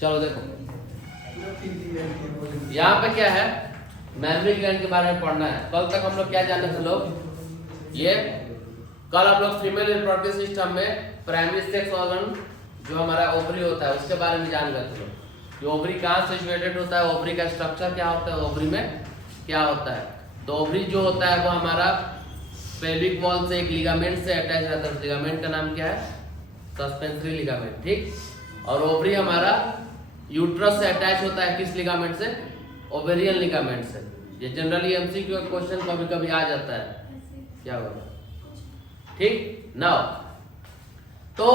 चलो देखो यहाँ पे क्या है, मेमोरी ग्लैंड के बारे में पढ़ना है। कल तक हम लोग क्या जाने थे लोग, ये कल हम लोग फीमेल रिप्रोडक्टिव सिस्टम में प्राइमरी सेक्स ऑर्गन जो हमारा ओवरी होता है उसके बारे में जान गए थे लोग। कि ओवरी कहाँ सिचुएटेड होता है, ओवरी का स्ट्रक्चर क्या होता है, ओवरी में क्या होता है। तो ओवरी जो होता है वो हमारा पेल्विक वॉल से एक लिगामेंट से अटैच रहता है। लिगामेंट का नाम क्या है, सस्पेंसरी लिगामेंट, ठीक। और ओवरी हमारा यूट्रस से अटैच होता है किस लिगामेंट से, ओवेरियन लिगामेंट से। ये जनरली एमसीक्यू का क्वेश्चन कभी कभी आ जाता है, क्या होगा, ठीक। नाउ तो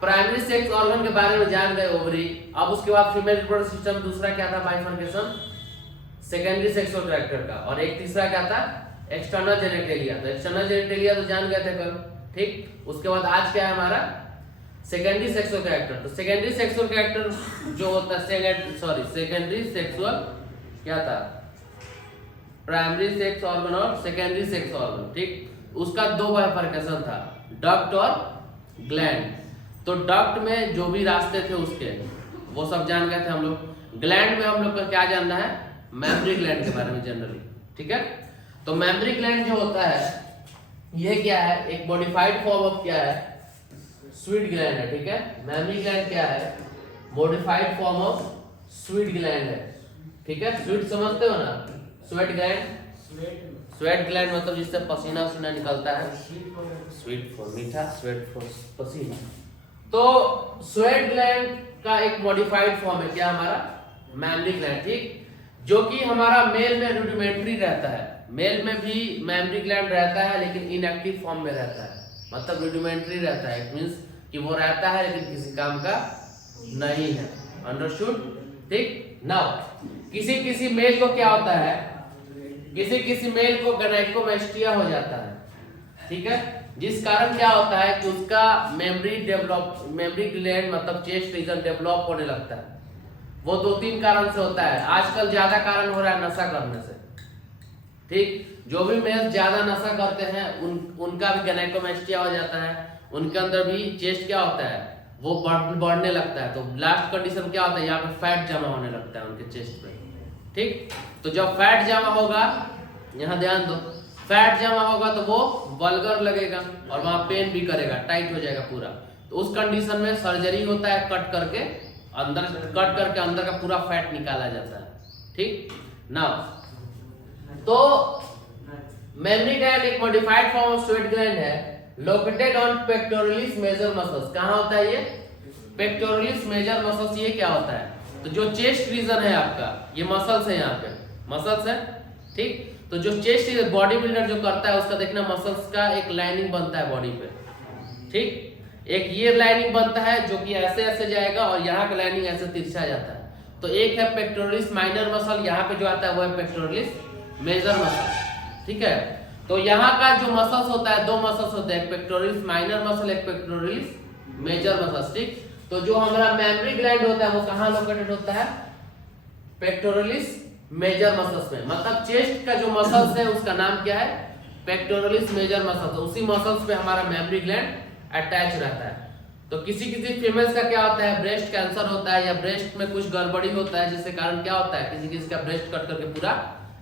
प्राइमरी सेक्स ऑर्गन के बारे में जान गए ओवरी। अब उसके बाद फीमेल रिप्रोडक्टिव सिस्टम दूसरा क्या था, बाइफर्केशन सेकेंडरी सेक्सुअल ट्रैक्टर का, और एक तीसरा क्या था, एक्सटर्नल जेनिटेलिया। तो एक्सटर्नल जेनिटेलिया तो जान गए थे कल, ठीक। उसके बाद आज क्या है हमारा, सेकेंडरी सेक्सुअल कैरेक्टर। तो सेकेंडरी सेक्सुअल कैरेक्टर जो होता है सेकेंडरी सेक्सुअल क्या था, प्राइमरी सेक्स ऑर्गन और सेकेंडरी सेक्स ऑर्गन, ठीक। उसका दो बाइफर्केशन था, डक्ट और ग्लैंड। तो डक्ट में जो भी रास्ते थे उसके वो सब जान गए थे हम लोग। ग्लैंड में हम लोग का क्या जानना है, मेमोरी ग्लैंड के बारे में जनरली, ठीक है। तो मेमोरी ग्लैंड जो होता है ये क्या है, एक मॉडिफाइड फॉर्म ऑफ क्या है, स्वीट ग्लैंड है, ठीक है। मेमोरी ग्लैंड क्या है, modified form of sweet gland है, ठीक है। स्वीट समझते हो ना, स्वेट ग्लैंड, स्वेट ग्लैंड मतलब जिससे पसीना वसीना निकलता है, स्वीट फॉर मीठा, स्वेट फॉर पसीना। तो स्वेट ग्लैंड का एक मॉडिफाइड फॉर्म है क्या, हमारा मेमोरी ग्लैंड, ठीक। जो कि हमारा मेल में रूडिमेंट्री रहता है। मेल में भी मेमोरी ग्लैंड रहता है लेकिन इनएक्टिव फॉर्म में रहता है, मतलब रूडिमेंट्री रहता है। इट मींस कि वो रहता है लेकिन किसी काम का नहीं है, अंडरस्टूड, ठीक। नाउ किसी किसी मेल को क्या होता है, किसी मेल को गनाइकोमेस्टिया हो जाता है, ठीक है। जिस कारण क्या होता है कि उसका मेमोरी ग्लैंड मतलब चेस्ट रीजन डेवलप होने लगता है। वो दो तीन कारण से होता है, आजकल ज्यादा कारण हो रहा है नशा करने से, ठीक। जो भी मेल ज्यादा नशा करते हैं उनका भी गनाइकोमेस्टिया हो जाता है, उनके अंदर भी चेस्ट क्या होता है वो बढ़ने लगता है। तो लास्ट कंडीशन क्या होता है, यहाँ पे फैट जमा होने लगता है उनके चेस्ट पे, ठीक। तो जब फैट जमा होगा, यहाँ ध्यान दो, फैट जमा होगा तो वो वल्गर लगेगा और वहां पेन भी करेगा, टाइट हो जाएगा पूरा। तो उस कंडीशन में सर्जरी होता है, कट करके अंदर का पूरा फैट निकाला जाता है, ठीक। नाउ तो मेमोरी ग्लैंड एक modified form of sweat gland है, located on pectoralis major muscles. कहाँ होता है ये, पेक्टोरलिस मेजर मसल्स। ये क्या होता है, तो जो चेस्ट रीजन है आपका, ये मसल्स है, यहाँ पे मसल्स है, ठीक। तो जो चेस्ट बॉडी बिल्डर जो करता है उसका देखना मसल्स का एक लाइनिंग बनता है बॉडी पे, ठीक। एक ये लाइनिंग बनता है जो कि ऐसे ऐसे जाएगा और यहाँ का लाइनिंग ऐसे तिरछा जाता है। तो एक है पेक्टोरलिस माइनर मसल, यहाँ पे जो आता है वो है पेक्टोरलिस मेजर मसल, ठीक है। तो यहाँ का जो मसल्स होता है, दो मसल्स होते हैं, एक पेक्टोरलिस माइनर मसल, एक पेक्टोरलिस मेजर मसल, ठीक। तो जो हमारा मेमोरी ग्लैंड होता है वो कहाँ लोकेटेड होता है, पेक्टोरलिस मेजर मसल्स में। मतलब चेस्ट का जो मसल्स है उसका नाम क्या है, पेक्टोरलिस मेजर मसल्स। उसी मसल्स पे हमारा मेमोरी ग्लैंड अटैच रहता है। तो किसी किसी फीमेल्स का क्या होता है, ब्रेस्ट कैंसर होता है या ब्रेस्ट में कुछ गड़बड़ी होता है, जिसके कारण क्या होता है किसी किसी का ब्रेस्ट कट करके पूरा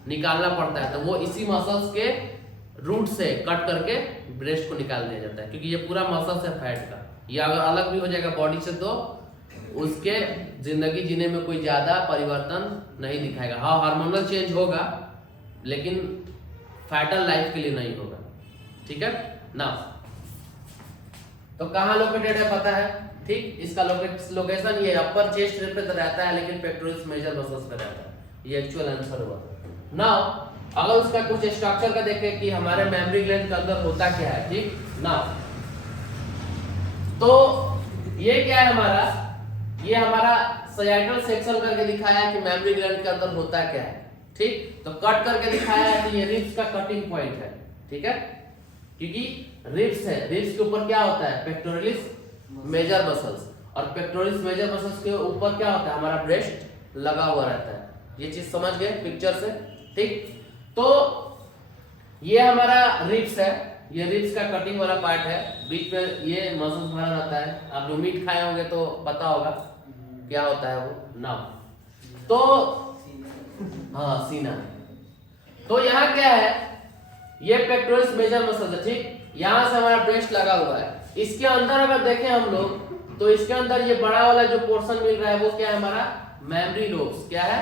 निकालना पड़ता है। तो वो इसी मसल्स के रूट से कट करके ब्रेस्ट को निकाल दिया जाता है, क्योंकि ये पूरा मसल्स है फैट का। ये अगर अलग भी हो जाएगा बॉडी से तो उसके जिंदगी जीने में कोई ज्यादा परिवर्तन नहीं दिखाएगा। हाँ, हार्मोनल चेंज होगा लेकिन फैटल लाइफ के लिए नहीं होगा, ठीक है ना। तो कहाँ लोकेटेड है पता है, ठीक। इसका लोकेशन ये अपर चेस्ट पे तो रहता है लेकिन पेक्टोरल्स मेजर मसल्स पे रहता है। ये एक्चुअल आंसर हुआ। नाउ अगर उसका कुछ स्ट्रक्चर का देखें कि हमारे मेमोरी ग्लैंड के अंदर होता क्या है, ठीक। नाउ तो ये क्या है हमारा, ये हमारा सयाइटल सेक्शन करके दिखाया है कि मेमोरी ग्लैंड के अंदर होता क्या है, ठीक। तो कट करके दिखाया है कि ये रिब्स का कटिंग पॉइंट है, ठीक है। क्योंकि रिब्स है, रिब्स के ऊपर क्या होता है, पेक्टोरलिस मेजर मसल्स, और पेक्टोरलिस मेजर मसल्स के ऊपर क्या होता है, हमारा ब्रेस्ट लगा हुआ रहता है। ये चीज समझ गए पिक्चर से, ठीक। तो ये हमारा रिब्स है, ये रिब्स का कटिंग वाला पार्ट है, बीच में ये मसल्स भरा रहता है। आप जो मीट खाए होंगे तो पता होगा, क्या होता है वो? नाउन। तो हाँ सीना। तो यहाँ क्या है, ये पेक्टोरल्स मेजर मसल्स है, ठीक। यहाँ से हमारा ब्रेस्ट लगा हुआ है, इसके अंदर अगर देखें हम लोग तो इसके अंदर ये बड़ा वाला जो पोर्शन मिल रहा है वो क्या है हमारा? Memory lobes. क्या है?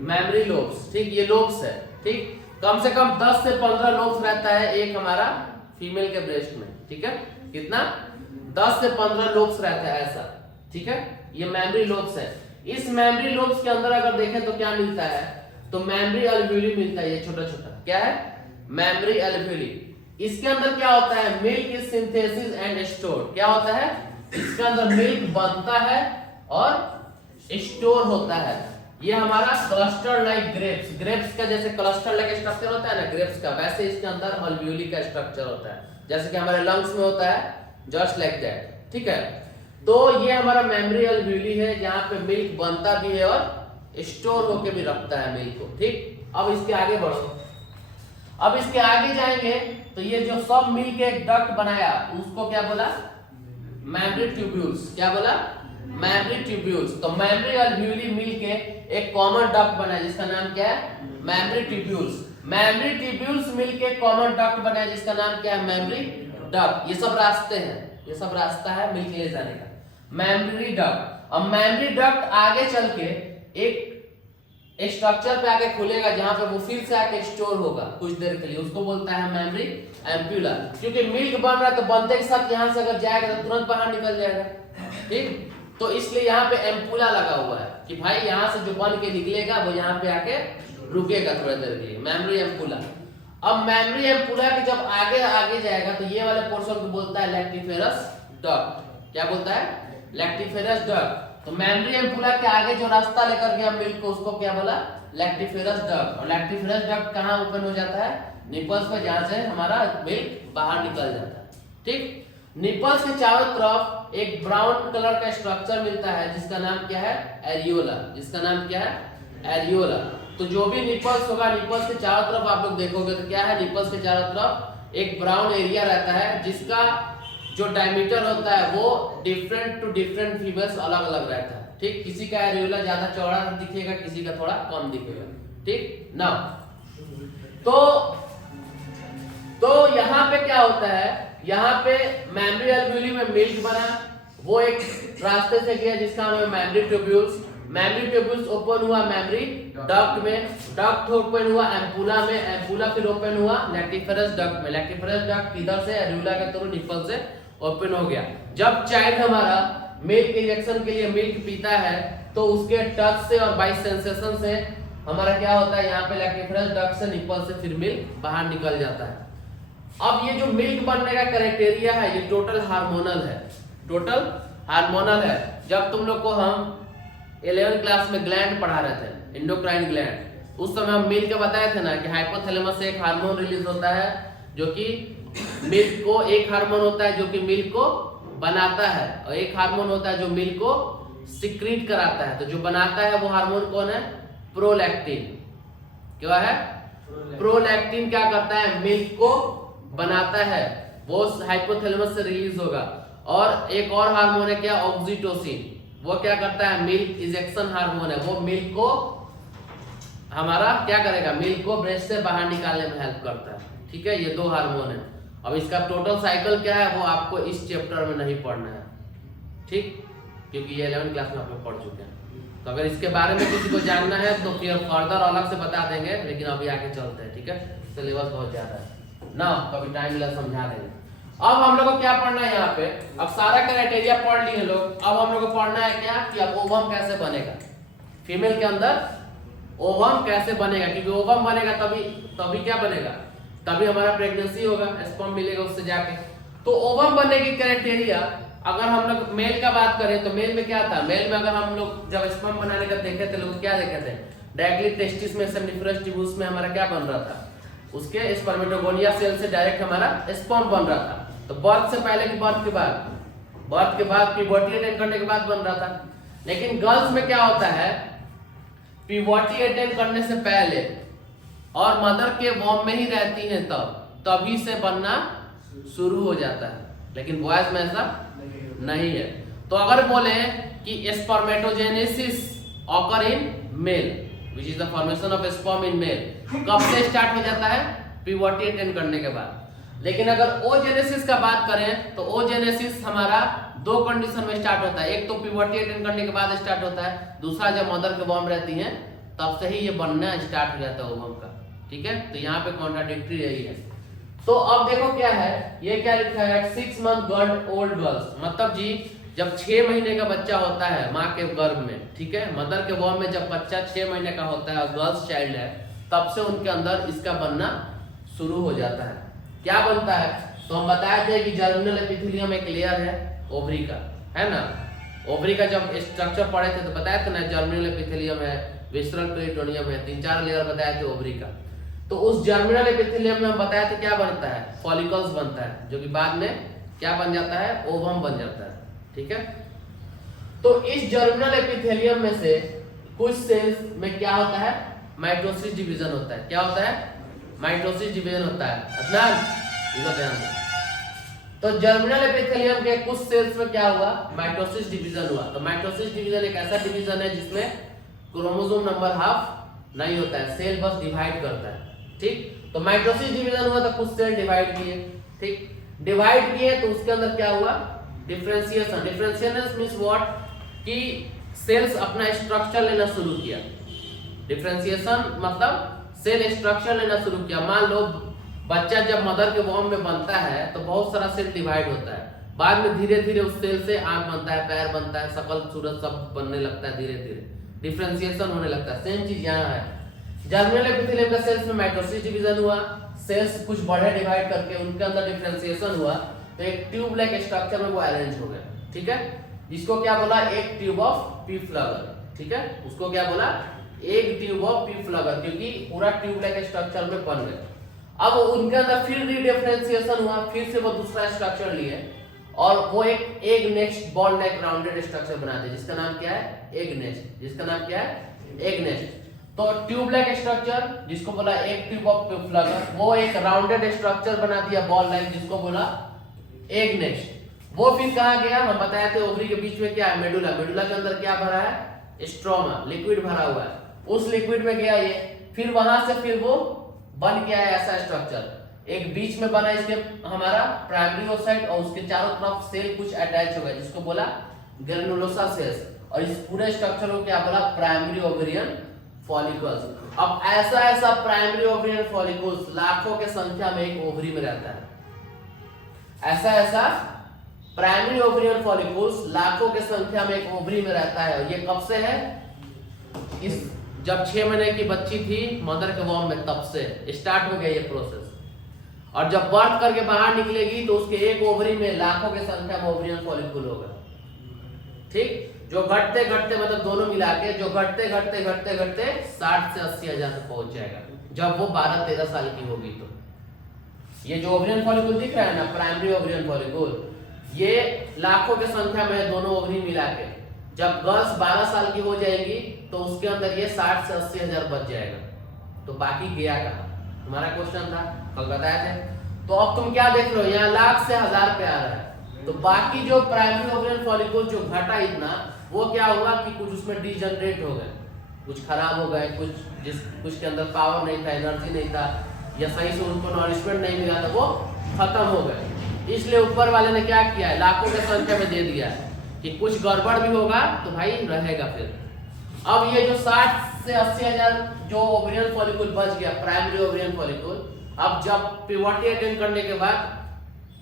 मेमोरी लोब्स, ठीक। ये लोब्स है, ठीक। कम से कम 10 से 15 लोब्स रहता है एक हमारा फीमेल के ब्रेस्ट में, ठीक है। कितना? 10 से 15 लोब्स रहता है ऐसा, ठीक है। ये मेमोरी लोब्स है। इस मेमोरी लोब्स के अंदर अगर देखें तो क्या मिलता है? तो मेमोरी अल्वियोली मिलता है, ये छोटा छोटा। क्या है? Memory alveoli. इसके अंदर क्या होता है? Milk is synthesis and store. क्या होता है? इसके अंदर मिल्क बनता है और स्टोर होता है। ये हमारा क्लस्टर लाइक ग्रेप्स, ग्रेप्स का जैसे क्लस्टर लाइक स्ट्रक्चर होता है ना ग्रेप्स का, वैसे इसके अंदर अल्वियोली का स्ट्रक्चर होता है, जैसे कि हमारे लंग्स में होता है, जस्ट लाइक दैट, ठीक है। तो ये हमारा मेमोरी अल्वियोली है, जहां पे मिल्क बनता भी है और स्टोर होके भी रखता है मिल्क को, ठीक। अब इसके आगे बढ़ो। अब इसके आगे जाएंगे तो ये जो सब मिल के एक डक्ट बनाया उसको क्या बोला? Mammary tubules. क्या बोला? Mammary tubules. तो मेमोरी अल्वियोली मिल के एक कॉमन डक्ट बनाया जिसका नाम क्या है? Mammary tubules. मेमोरी ट्यूब्यूल्स मिल के कॉमन डक्ट बनाया जिसका नाम क्या है? Memory duct. ये सब रास्ते हैं, ये सब रास्ता है मिल्क ले जाने का, मेमोरी डक्ट। अब मेमोरी डक्ट आगे चल के एक स्ट्रक्चर पे आके खुलेगा जहां पे वो फिर से आके स्टोर होगा कुछ देर के लिए, उसको बोलता है मेमोरी एम्प्यूला। क्योंकि मिल्क बन रहा है तो बनते के साथ यहां से अगर जाएगा तो तुरंत बाहर निकल जाएगा, ठीक। तो इसलिए यहाँ पे एम्पुला लगा हुआ है कि भाई यहाँ से जो बन के निकलेगा वो यहाँ पे आके रुकेगा थोड़ी देर के लिए, मेमोरी एम्पुला। अब मेमोरी एम्पुला के जब आगे आगे जाएगा तो ये वाले पोर्शन को बोलता है लैक्टिफेरस डक्ट। क्या बोलता है? Lactiferous duct. तो मेमोरी एम्पुला के आगे जो रास्ता लेकर गया मिल्क को उसको क्या बोला? Lactiferous duct. और लैक्टिफेरस डक्ट कहाँ ओपन हो जाता है? निपल्स पे, जहां से हमारा मिल्क बाहर निकल जाता है, ठीक। निपल्स के चारों तरफ एक ब्राउन कलर का स्ट्रक्चर मिलता है जिसका नाम क्या है? एरियोला। जिसका नाम क्या है? एरियोला। तो जो भी निपल्स होगा, निपल्स के चारों तरफ आप लोग देखोगे तो क्या है? निपल्स के चारों तरफ एक ब्राउन एरिया रहता है जिसका जो डायमीटर होता है वो डिफरेंट टू डिफरेंट फीमेल्स अलग अलग रहता है, ठीक। किसी का एरियोला ज्यादा चौड़ा दिखेगा, किसी का थोड़ा कम दिखेगा, ठीक ना। तो यहाँ पे क्या होता है? यहाँ पे मेमोरी अल्वियोली में मिल्क बना, वो एक रास्ते से गया जिसका नाम है mammary tubules. Mammary tubules open हुआ मेमोरी डक्ट में, डक्ट ओपन हुआ एम्पुला में, एम्पुला फिर ओपन हुआ लैक्टिफेरस डक्ट में, लैक्टिफेरस डक्ट इधर से एरियोला के थ्रू निपल से ओपन हो गया। जब चाइल्ड हमारा मिल्क इंजेक्शन के लिए मिल्क पीता है तो उसके टच से और बाई सेंसेशन से हमारा क्या होता है? यहाँ पे लैक्टिफेरस डक्ट से निपल से फिर मिल्क बाहर निकल जाता है। अब ये जो मिल्क बनने का क्राइटेरिया है ये टोटल हार्मोनल है, टोटल हार्मोनल है। जब तुम लोग को हम 11th क्लास में ग्लैंड पढ़ा रहे थे, एंडोक्राइन ग्लैंड, उस समय हम मिल्क के बताए थे ना कि हाइपोथैलेमस से एक हार्मोन रिलीज होता है जो कि मिल्क को, एक हार्मोन होता है जो कि मिल्क को बनाता है और एक हार्मोन होता है जो मिल्क को सिक्रीट कराता है। तो जो बनाता है वो हार्मोन कौन है? प्रोलैक्टिन। क्या है? प्रोलैक्टिन क्या करता है? मिल्क को बनाता है, वो हाइपोथैलेमस से रिलीज होगा। और एक और हार्मोन है क्या? ऑक्सीटोसिन। वो क्या करता है? मिल्क इजेक्शन हार्मोन है, वो मिल्क को हमारा क्या करेगा? मिल्क को ब्रेस्ट से बाहर निकालने में हेल्प करता है, ठीक है। ये दो हार्मोन है। अब इसका टोटल साइकिल क्या है वो आपको इस चैप्टर में नहीं पढ़ना है, ठीक, क्योंकि ये 11th क्लास में आप लोग पढ़ चुके हैं। तो अगर इसके बारे में किसी को जानना है तो फिर फर्दर अलग से बता देंगे, लेकिन अभी आगे चलते हैं, ठीक है। सिलेबस बहुत ज्यादा है ना, कभी टाइम मिला समझा देंगे। अब हम लोग को क्या पढ़ना है यहाँ पे? अब सारा क्राइटेरिया पढ़ लिए लोग, अब हम लोग को पढ़ना है क्या कि अब ओवम कैसे बनेगा, फीमेल के अंदर ओवम कैसे बनेगा, क्योंकि ओवम बनेगा तभी क्या बनेगा? तभी हमारा प्रेगनेंसी होगा, स्पर्म मिलेगा उससे जाके। तो ओवम बनने की क्राइटेरिया अगर हम लोग मेल का बात करें तो मेल में क्या था? मेल में अगर हम लोग जब स्पर्म बनाने का देखे थे, लोग क्या देखे थे? डायरेक्टली टेस्टिस में सेमिनिफरस ट्यूब्यूल्स में हमारा क्या बन रहा था? उसके स्पर्मेटोगोनिया सेल से डायरेक्ट हमारा स्पर्म बन रहा था। तो बर्थ से पहले की बर्थ के बाद, बर्थ के बाद प्यूबर्टी अटेन करने के बाद बन रहा था। लेकिन गर्ल्स में क्या होता है? प्यूबर्टी अटेन करने से पहले और मदर के वॉर्म में ही रहती है तभी से बनना शुरू हो जाता है, लेकिन बॉयज में ऐसा नहीं है। तो अगर बोले कि spermatogenesis occur in male which is the formation of sperm in male, कब से स्टार्ट हो जाता है? प्यूबर्टी अटेन करने के बाद। लेकिन अगर ओजेनेसिस का बात करें तो ओजेनेसिस हमारा दो कंडीशन में स्टार्ट होता है, एक तो प्यूबर्टी अटेन करने के बाद स्टार्ट होता है, दूसरा जब मदर के वॉर्म रहती है तब से ही ये बनना स्टार्ट हो जाता है ओवम का। ठीक है, तो यहाँ पे कॉन्ट्राडिक्टरी यही है। तो अब देखो क्या है, ये क्या लिखा है 6 मंथ गर्ल ओल्ड गर्ल्स, मतलब जी जब 6 महीने का बच्चा होता है माँ के गर्भ में, ठीक है, मदर के वॉर्म में जब बच्चा 6 महीने का होता है और गर्ल्स चाइल्ड है, तब से उनके अंदर इसका बनना शुरू हो जाता है। क्या बनता है? तो हम बताए थे कि जर्मिनल एपिथेलियम एक लेयर है ओवरी का, है ना। ओवरी का जब स्ट्रक्चर पढ़े थे तो बताया था ना, जर्मिनल एपिथेलियम है, विसरल पेरिटोनियम है, 3-4 लेयर बताए थे ओवरी का। तो उस जर्मिनल एपिथेलियम में हम बताया था क्या बनता है, फॉलिकल्स बनता है, जो कि बाद में क्या बन जाता है, ओवम बन जाता है। ठीक है, तो इस जर्मिनल एपिथेलियम में से कुछ सेल्स में क्या होता है, माइटोसिस डिवीजन होता है। क्या होता है? माइटोसिस डिवीजन होता है। अदनान इधर ध्यान दो। तो जर्मिनल एपिथेलियम के कुछ सेल्स में क्या हुआ, माइटोसिस डिवीजन हुआ। तो माइटोसिस डिवीजन एक ऐसा डिवीजन है जिसमें क्रोमोसोम नंबर हाफ नहीं होता है, सेल बस डिवाइड करता है। ठीक, तो माइटोसिस डिवीजन हुआ तो कुछ सेल डिवाइड किए। ठीक, डिवाइड किए तो उसके अंदर क्या हुआ, डिफरेंशिएशन। डिफरेंशिएशन मींस व्हाट, कि सेल्स अपना स्ट्रक्चर लेना शुरू किया। डिफरेंशिएशन मतलब सेल स्ट्रक्चर लेना शुरू किया। मान लो बच्चा जब मदर के वॉर्म में बनता है तो बहुत सारा सेल डिवाइड होता है, बाद में धीरे धीरे उस सेल से आंख बनता है, पैर बनता है, शकल सूरत सब बनने लगता है, धीरे धीरे डिफरेंशिएशन होने लगता है। सेम चीज यहाँ है, जर्मिनल एपिथेलियम का सेल्स में माइटोसिस डिवीजन हुआ, सेल्स कुछ बढ़े डिवाइड करके उनके अंदर डिफरेंशिएशन हुआ, तो एक ट्यूब लाइक स्ट्रक्चर में वो अरेंज हो गया। ठीक है, इसको क्या बोला, एक ट्यूब ऑफ पी फ्लगर। ठीक है, उसको क्या बोला, एक ट्यूब ऑफ पी फ्लगर, क्योंकि पूरा ट्यूब लाइक स्ट्रक्चर में बन गया। अब उनके अंदर फिर रीडिफरेंशिएशन हुआ, फिर से वो दूसरा स्ट्रक्चर लिए और वो एक egg nest ball like rounded structure बना दे, जिसका नाम क्या है, एग नेस्ट। जिसका नाम क्या है, एग नेस्ट। तो ट्यूब लाइक स्ट्रक्चर जिसको बोला एक ट्यूब ऑफ पी फ्लगर, वो एक राउंडेड स्ट्रक्चर बना दिया बॉल लाइक, जिसको बोला एग नेस्ट। वो फिर कहाँ गया, हम बताए थे ओवरी के बीच में क्या है, मेडुला। मेडुला के अंदर क्या भरा है, स्ट्रोमा, लिक्विड भरा हुआ है। उस लिक्विड में गया ये, फिर वहां से फिर वो बन गया है ऐसा स्ट्रक्चर, एक बीच में बना इसके हमारा प्राइमरी ओसाइट और उसके चारों तरफ सेल कुछ अटैच हो गया, जिसको बोला ग्रेनुलोसा सेल्स। और इस पूरे स्ट्रक्चर को क्या बोला, प्राइमरी ओवेरियन फॉलिकल्स। अब ऐसा ऐसा प्राइमरी ओवेरियन फॉलिकल्स लाखों के संख्या में एक ओवरी में रहता है। ऐसा ऐसा प्राइमरी ओवेरियन फॉलिकल्स लाखों के संख्या में एक ओवरी में रहता है। ये कब से है, इस जब 6 महीने की बच्ची थी मदर के वॉर्म में, तब से स्टार्ट हो गया ये प्रोसेस। और जब बर्थ करके बाहर निकलेगी तो उसके एक ओवरी में लाखों की संख्या में ओवरियन फॉलिकल होगा। ठीक, जो घटते घटते मतलब दोनों मिला के जो घटते घटते घटते घटते 60 से 80 हजार तक पहुंच जाएगा जब वो 12-13 साल की होगी। तो ये जो ओवरियन फॉलिकल दिख रहा है ना, प्राइमरी ओवरियन फॉलिकल, ये लाखों की संख्या में दोनों ओवरी मिला के जब गर्ल्स 12 साल की हो जाएगी तो उसके अंदर ये 60 से 80 हजार बच जाएगा। तो बाकी गया कहाँ, तुम्हारा क्वेश्चन था, कल बताए थे। तो अब तुम क्या देख रहे हो, यहाँ लाख से हजार पे आ रहा है। तो बाकी जो प्राइमरी ओवरियन फॉलिकल जो घटा इतना, वो क्या हुआ कि कुछ उसमें डिजनरेट हो गए, कुछ खराब हो गए, कुछ के अंदर पावर नहीं था, एनर्जी नहीं था, या सही से उनको नॉरिशमेंट नहीं मिला था, वो खत्म हो गए। इसलिए ऊपर वाले ने क्या किया है, लाखों की संख्या में दे दिया है कि कुछ गड़बड़ भी होगा तो भाई रहेगा फिर। अब ये जो 60 से 80 हजार जो ओवरियन फॉलिकल बच गया, प्राइमरी ओवरियन फॉलिकल, अब जब प्यूबर्टी अटेन करने के बाद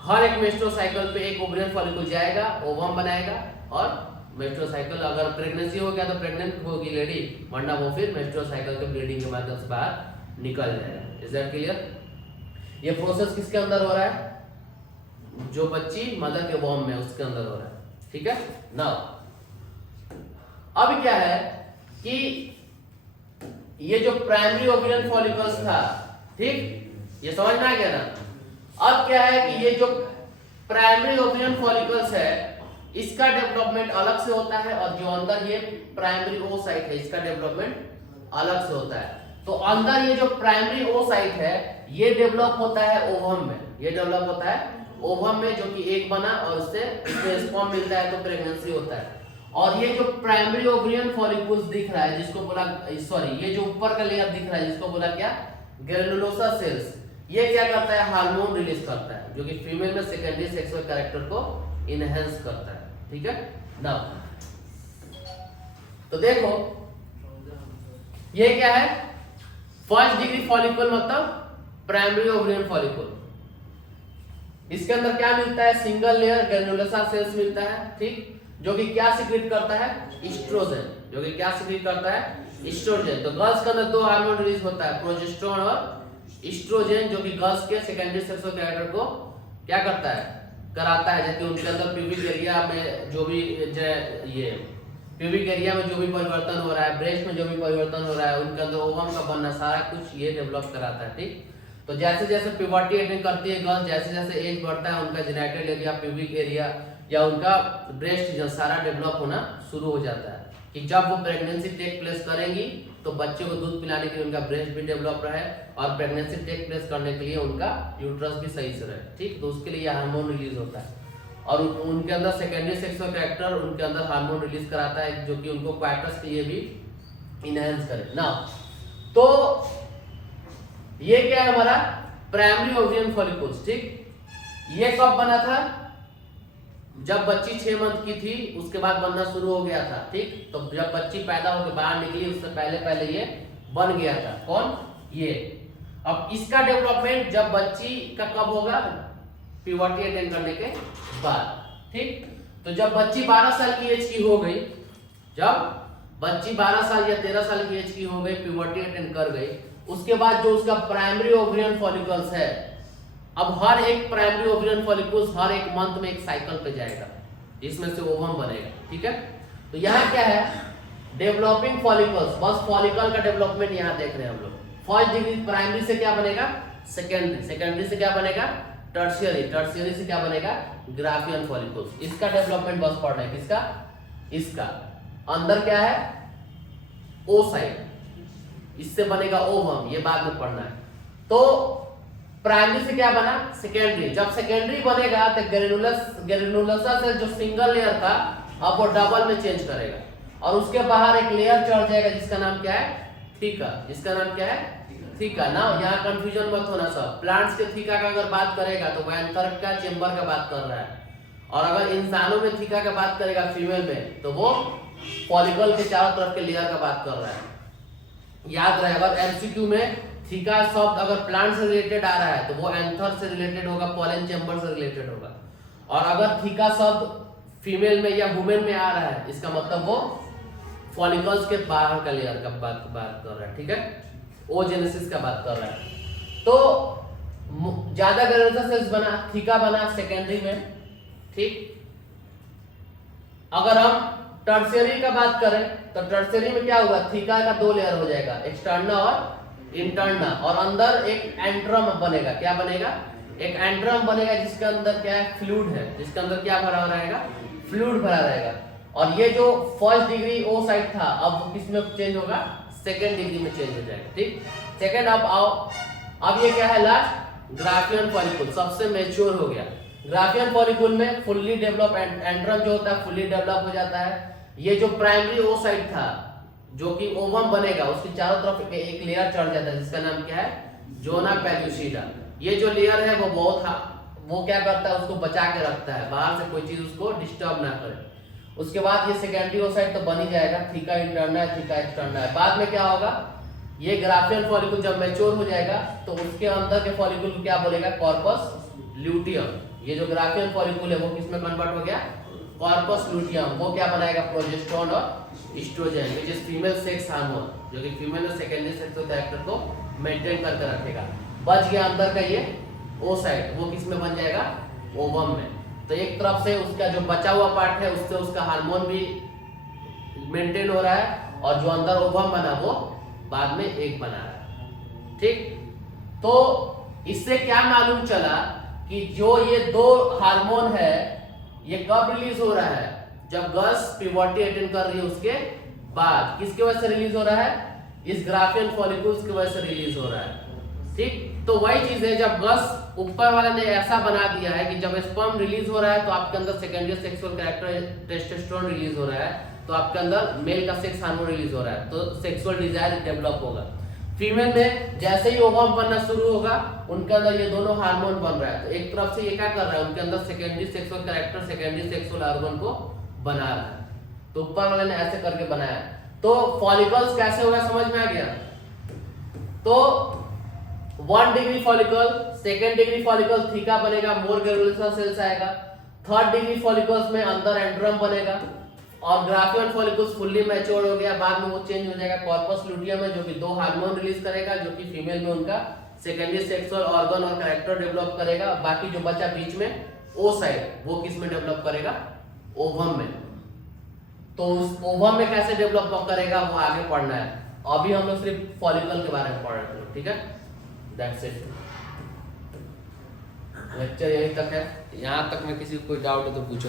हर एक मेस्ट्रुअल साइकिल पे एक ओवरियन फॉलिकल जाएगा, ओवम बनाएगा, और मेस्ट्रुअल साइकिल अगर प्रेगनेंसी हो गया तो प्रेग्नेंट होगी लेडी, वरना वो फिर मेस्ट्रुअल साइकिल के ब्लीडिंग के माध्यम से बाहर निकल जाएगा। Is that clear? ये प्रोसेस किसके अंदर हो रहा है, जो बच्ची मदर के वॉर्म में उसके अंदर हो रहा है। ठीक है, नाउ अब क्या है कि ये जो प्राइमरी ओवरियन फॉलिकल्स था, ठीक, ये समझ में आ गया ना। अब क्या है कि ये जो प्राइमरी ओवरियन फॉलिकल्स है, इसका डेवलपमेंट अलग से होता है, और जो अंदर ये प्राइमरी ओसाइट है, इसका डेवलपमेंट अलग से होता है। तो अंदर ये जो प्राइमरी ओसाइट है, ये डेवलप होता है ओवम में, ये डेवलप होता है ओवम में जो कि एग बना और उससे स्पर्म मिलता है तो प्रेगनेंसी होता है। और ये जो प्राइमरी ओवरियन फॉलिकल्स दिख रहा है जिसको बोला सॉरी ये जो ऊपर का लेयर दिख रहा है जिसको बोला क्या ग्रेनुलोसा सेल्स, ये क्या करता है हार्मोन रिलीज करता है जो कि फीमेल में सेकेंडरी सेक्सुअल कैरेक्टर को इनहेंस करता है। ठीक है ना, तो देखो ये क्या है फर्स्ट डिग्री फॉलिकल मतलब प्राइमरी ओवरियन फॉलिकल। इसके अंदर क्या मिलता है सिंगल लेयर ग्रेनुलोसा सेल्स मिलता है, ठीक, जो कि क्या सिक्रीट करता है एस्ट्रोजन, जो कि क्या सिक्रीट करता है एस्ट्रोजन। तो गर्ल्स के अंदर दो हार्मोन रिलीज होता है प्रोजेस्टेरोन और एस्ट्रोजन, जो कि गर्ल्स के सेकेंडरी सेक्सुअल कैरेक्टर को क्या करता है कराता है, जबकि उनके अंदर प्यूबिक एरिया में जो भी ये प्यूबिक एरिया में जो भी परिवर्तन हो रहा है, ब्रेस्ट में जो भी परिवर्तन हो रहा है, उनके अंदर ओवम का बनना सारा कुछ ये डेवलप कराता है। ठीक, तो जैसे जैसे प्यूबर्टी अटेन करती है गर्ल्स, जैसे जैसे एज बढ़ता है उनका जेनिटल एरिया, प्यूबिक एरिया या उनका ब्रेस्ट रीजन सारा डेवलप होना शुरू हो जाता है कि जब वो प्रेगनेंसी टेक प्लेस करेंगी तो बच्चे को दूध पिलाने के लिए उनका ब्रेस्ट भी डेवलप रहे और प्रेगनेंसी टेक प्लेस करने के लिए उनका यूट्रस भी सही से रहे। ठीक, तो उसके लिए हार्मोन रिलीज होता है और उनके अंदर सेकेंडरी सेक्सुअल कैरेक्टर उनके अंदर हार्मोन रिलीज कराता है जो कि उनको क्वार्टर्स के लिए भी इनहेंस करे ना। तो ये क्या है हमारा प्राइमरी ओवरियन फॉलिकल्स। ठीक, ये कब बना था जब बच्ची 6 मंथ की थी उसके बाद बनना शुरू हो गया था। ठीक, तो जब बच्ची पैदा होकर बाहर निकली उससे पहले पहले ये बन गया था। कौन ये। अब इसका डेवलपमेंट जब बच्ची का कब होगा प्यूबर्टी अटेन करने के बाद। ठीक, तो जब बच्ची 12 साल की एज की हो गई, जब बच्ची 12 साल या 13 साल की एज की हो गई प्यूबर्टी अटेन कर गई, उसके बाद जो उसका प्राइमरी ओवरियन फॉलिकल्स है, अब हर एक प्राइमरी ओवरियन फॉलिकल्स हर एक मंथ में एक साइकिल पे जाएगा जिसमें से ओवम बनेगा। ठीक है, तो यहाँ क्या है डेवलपिंग फॉलिकल्स, बस फॉलिकल का डेवलपमेंट यहाँ देख रहे हैं हम लोग। फर्स्ट डिग्री प्राइमरी से क्या बनेगा सेकेंडरी, सेकेंडरी से क्या बनेगा टर्शियरी, टर्शियरी से क्या बनेगा ग्राफियन फॉलिकल्स। इसका डेवलपमेंट बस पढ़ रहे हैं किसका, इसका अंदर क्या है ओसाइट, इससे बनेगा ओवम, ये बाद में पढ़ना है। तो प्राइमरी से क्या बना सेकेंडरी, जब सेकेंडरी बनेगा तो ग्रेनुलोसा से जो सिंगल लेयर था अब वो डबल में चेंज करेगा और उसके बाहर एक लेयर चढ़ जाएगा जिसका नाम क्या है थीका, जिसका नाम क्या है थीका ना। यहाँ कंफ्यूजन मत होना सब, प्लांट्स के थीका का अगर बात करेगा तो वह एंथरका चेंबर का बात कर रहा है, और अगर इंसानों में थीका का बात करेगा फीमेल में तो वो फॉलिकल के चारों तरफ के लेयर का बात कर रहा है। याद रहे अगर एमसीक्यू में थीका शब्द अगर प्लांट से रिलेटेड आ रहा है तो वो एंथर से रिलेटेड होगा, पॉलन चेंबर से रिलेटेड होगा, और अगर थीका शब्द फीमेल में या वुमेन में आ रहा है इसका मतलब वो फॉलिकल्स के बाहर का लेयर का बात कर रहा है। ठीक है, ओजेनेसिस का बात कर रहा है। तो ज्यादा ग्रेनुलोसा सेल्स बना, थीका बना सेकेंडरी में। ठीक, अगर हम टर्शियरी का बात करें तो टर्शियरी में क्या होगा थीका का 2 लेयर हो जाएगा, एक्सटर्ना और इंटरना, और अंदर एक एंट्रम बनेगा। क्या बनेगा एक एंट्रम बनेगा जिसके अंदर क्या है फ्लूइड है, जिसके अंदर क्या भरा रहेगा फ्लूइड भरा रहेगा। और ये जो फर्स्ट डिग्री ओ साइड था अब किस में चेंज होगा सेकेंड डिग्री में चेंज हो जाएगा। ठीक, सेकेंड अब आओ, अब ये क्या है लास्ट ग्राफियन फॉलिकल, सबसे मैच्योर हो गया। ग्राफियन फॉलिकल में फुल्ली डेवलप एंट्रम जो होता है फुल्ली डेवलप हो जाता है। ये जो प्राइमरी ओ साइड था जो कि ओवम बनेगा उसके चारों तरफ एक लेयर चढ़ जाता है जिसका नाम क्या है जोना पेल्यूसिडा। ये जो लेयर है वो क्या करता है उसको बचा के रखता है, बाहर से कोई चीज उसको डिस्टर्ब ना करे। उसके बाद ये सेकेंडरी ओ साइड तो बन ही जाएगा, थीका इंटरना है थीका एक्सटर्ना है। बाद में क्या होगा ये ग्राफियन फॉलिकल जब मैच्योर हो जाएगा तो उसके अंदर के फॉलिकल को क्या बोलेगा कॉर्पस ल्यूटियम। ये जो ग्राफियन फॉलिकल है वो किसमें कन्वर्ट हो गया कॉर्पस ल्यूटियम। वो क्या बनाएगा प्रोजेस्टेरोन और estrogen which is female sex hormone, जो कि फीमेल और सेकेंडरी सेक्सुअल कैरेक्टर को मेंटेन करके रखेगा। बच गया अंदर का ये ओ साइड, वो किस में बन जाएगा ओवम में। तो एक तरफ से उसका जो बचा हुआ पार्ट है उससे उसका हार्मोन भी मेंटेन हो रहा है और जो अंदर ओवम बना वो बाद में एक बना रहा है। ठीक, तो इससे क्या मालूम चला कि जो ये 2 हार्मोन है ये कब रिलीज हो रहा है जब गर्ल्स प्यूबर्टी अटेन कर रही है उसके बाद। किसकी वजह से रिलीज हो रहा है इस ग्राफियन फॉलिकल्स की वजह से रिलीज हो रहा है। ठीक, तो वही चीज है जब गर्ल्स ऊपर वाले ने ऐसा बना दिया है कि जब स्पर्म रिलीज हो रहा है तो आपके अंदर secondary sexual character testosterone release हो रहा है, तो आपके अंदर मेल का सेक्स हार्मोन रिलीज हो रहा है, तो सेक्सुअल डिजायर डेवलप होगा। फीमेल में जैसे ही ओवम बनना शुरू होगा उनके अंदर ये दोनों हार्मोन बन रहा है, तो एक तरफ से ये क्या कर रहा है, उनके अंदर secondary sexual character secondary sexual organ को बना रहा है। तो ऊपर वाले ने ऐसे करके बनाया। तो फॉलिकल्स कैसे होगा समझ में आ गया। तो 1 degree follicle, 2nd degree follicle theca बनेगा, मोर ग्रेनुलर सेल्स आएगा। 3rd डिग्री फॉलिकल्स में अंदर एंड्रम बनेगा और ग्राफियन फॉलिकल्स फुल्ली मैच्योर हो गया, बाद में वो चेंज हो जाएगा कॉर्पस लुटियम में, जो कि 2 हार्मोन रिलीज करेगा, जो कि फीमेल में उनका सेकेंडरी सेक्सुअल ऑर्गन और कैरेक्टर डेवलप करेगा। बाकी जो बचा बीच में ओ साइड, वो किस में डेवलप करेगा, ओवम में। तो उस ओवम में कैसे डेवलप करेगा वो आगे पढ़ना है, अभी हम लोग सिर्फ फॉलिकल के बारे में पढ़ रहे हैं, ठीक है। दैट्स इट, लेक्चर यहीं तक है। यहाँ तक में किसी को कोई डाउट है तो पूछो।